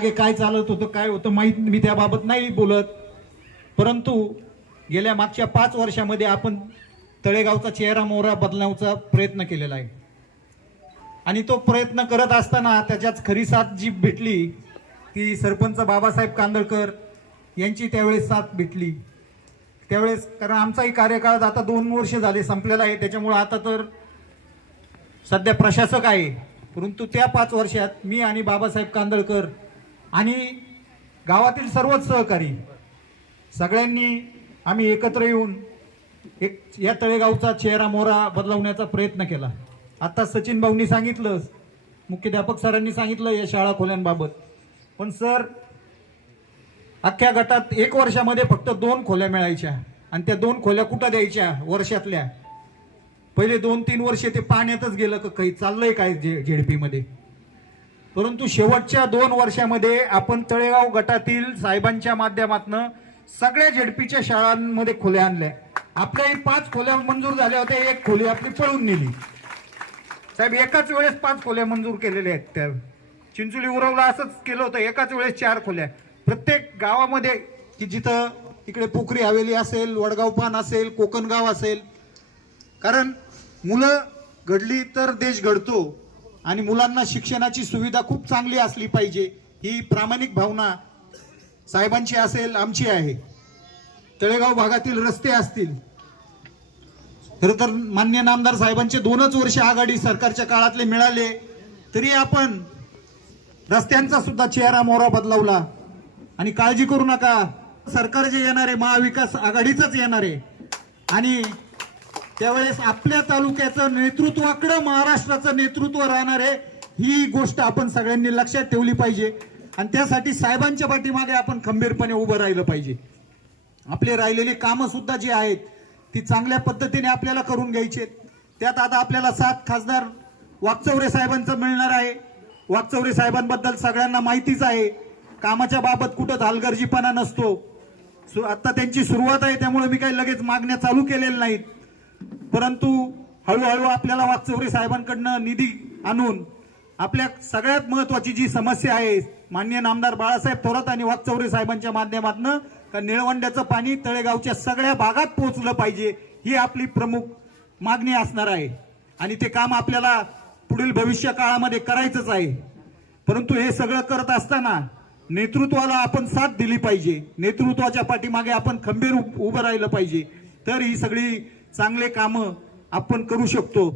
मागे काय चालत होतं काय होतं माहीत मी त्याबाबत नाही बोलत. परंतु गेल्या मागच्या पाच वर्षामध्ये आपण तळेगावचा चेहरा मोहरा बदलण्याचा प्रयत्न केलेला आहे. आणि तो प्रयत्न करत असताना त्याच्यात खरी साथ जी भेटली ती सरपंच बाबासाहेब कांदळकर यांची त्यावेळेस साथ भेटली. त्यावेळेस कारण आमचाही कार्यकाळ आता दोन वर्ष झाले संपलेला आहे त्याच्यामुळे आता तर सध्या प्रशासक आहे. परंतु त्या पाच वर्षात मी आणि बाबासाहेब कांदळकर आणि गावातील सर्वच सहकारी सगळ्यांनी आम्ही एकत्र येऊन एक या तळेगावचा चेहरा मोहरा बदलवण्याचा प्रयत्न केला. आता सचिन भाऊंनी सांगितलं मुख्याध्यापक सरांनी सांगितलं या शाळा खोल्यांबाबत. पण सर अख्ख्या गटात एक वर्षामध्ये फक्त दोन खोल्या मिळायच्या आणि त्या दोन खोल्या कुठं द्यायच्या वर्षातल्या? पहिले दोन तीन वर्ष ते पाण्यातच गेलं का काही चाललंय काय झेडपी पीमध्ये परंतु शेवटच्या दोन वर्षामध्ये आपण तळेगाव गटातील साहेबांच्या माध्यमातनं सगळ्या झेडपीच्या शाळांमध्ये खोल्या आणल्या. आपल्याही पाच खोल्या मंजूर झाल्या होत्या एक खोली आपली पळून नेली. साहेब एकाच वेळेस पाच खोल्या मंजूर केलेल्या आहेत. त्या चिंचोली उरवला असंच केलं होतं एकाच वेळेस चार खोल्या. प्रत्येक गावामध्ये की जिथं इकडे पोखरी हवेली असेल वडगाव पान असेल कोकणगाव असेल. कारण मुलं घडली तर देश घडतो. आणि मुलांना शिक्षणाची सुविधा खूप चांगली असली पाहिजे ही प्रामाणिक भावना साहेबांची असेल आमची आहे. तळेगाव भागातील रस्ते असतील. खरं तर मान्य नामदार साहेबांचे दोनच वर्ष आघाडी सरकारच्या काळातले मिळाले तरी आपण रस्त्यांचा सुद्धा चेहरा मोहरा बदलवला. आणि काळजी करू नका सरकार जे येणार आहे महाविकास आघाडीचंच येणार आहे. आणि त्यावेळेस आपल्या तालुक्याचं नेतृत्वाकडं महाराष्ट्राचं नेतृत्व राहणार आहे ही गोष्ट आपण सगळ्यांनी लक्षात ठेवली पाहिजे. आणि त्यासाठी साहेबांच्या पाठीमागे आपण खंबीरपणे उभं राहिलं पाहिजे. आपले राहिलेली कामं सुद्धा जी आहेत ती चांगल्या पद्धतीने आपल्याला करून घ्यायची. आहेत. त्यात आता आपल्याला सात खासदार वाकचौरे साहेबांचं मिळणार आहे. वाकचौरे साहेबांबद्दल सगळ्यांना माहितीच आहे. कामाच्या बाबत कुठं हलगर्जीपणा नसतो. सु- आत्ता त्यांची सुरुवात आहे त्यामुळे मी काही लगेच मागण्या चालू केलेल्या नाहीत. परंतु हळूहळू आपल्याला वाकचौरे साहेबांकडनं निधी आणून आपल्या सगळ्यात महत्वाची जी समस्या आहे मान्य नामदार बाळासाहेब थोरात आणि वाकचौरे साहेबांच्या माध्यमातून का निळवंड्याचं पाणी तळेगावच्या सगळ्या भागात पोहोचलं पाहिजे ही आपली प्रमुख मागणी असणार आहे. आणि ते काम आपल्याला पुढील भविष्य काळामध्ये करायचंच आहे. परंतु हे सगळं करत असताना नेतृत्वाला आपण साथ दिली पाहिजे. नेतृत्वाच्या पाठीमागे आपण खंबीर उभं राहिलं पाहिजे. तर ही सगळी चांगले कामं आपण करू शकतो.